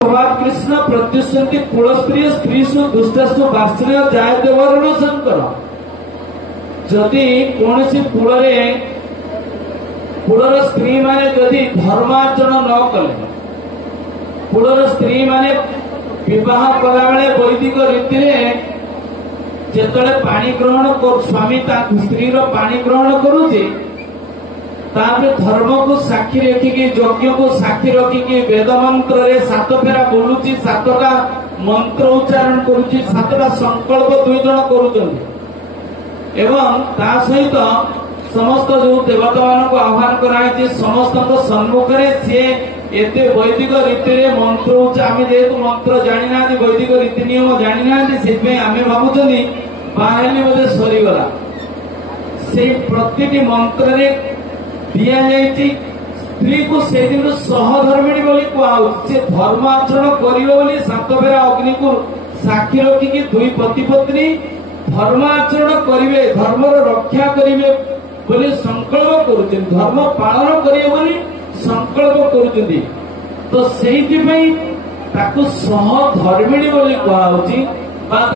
भगवान कृष्ण प्रत्युषंति कुलस्त्रीय स्त्रीषु दुष्टसु वात्सल्य जायते वरुण शंकर जदि कौन कुलर स्त्री माने जदि धर्माचरण न कले कुलर स्त्री माने विवाह कला बेले वैदिक रीति जेतले पानी ग्रहण कर स्वामी स्त्री पानी ग्रहण करुचे धर्म को साक्षी रखिकी यज्ञ को साक्षी रखिकी वेद मंत्र रे 7 फेरा बोलुची 7टा मंत्र उच्चारण करुची 7टा संकल्प 2 जन करुचंती एवं ता सहित समस्त जो देवता मान को आह्वान कराई समस्त सम्मुख में सी एते वैदिक रीति रे मंत्र आम जेहेतु मंत्र जानी ना वैदिक रीति नियम जानी ना से आम भावुँ बाहली बोधे सरीगला से प्रति मंत्र रे दिया जाइए स्त्री को से दिन सहधर्मिणी बोली कहुच्छे से धर्म आचरण कर 7 फेरा अग्नि को साक्षी रखिकी 2 पति पत्नी धर्म आचरण करेंगे धर्म रक्षा करेंगे बोली संकल्प कर धर्म पालन करेंगे बोली संकल्प कर तो से सहधर्मिणी बोली कहुच्छी।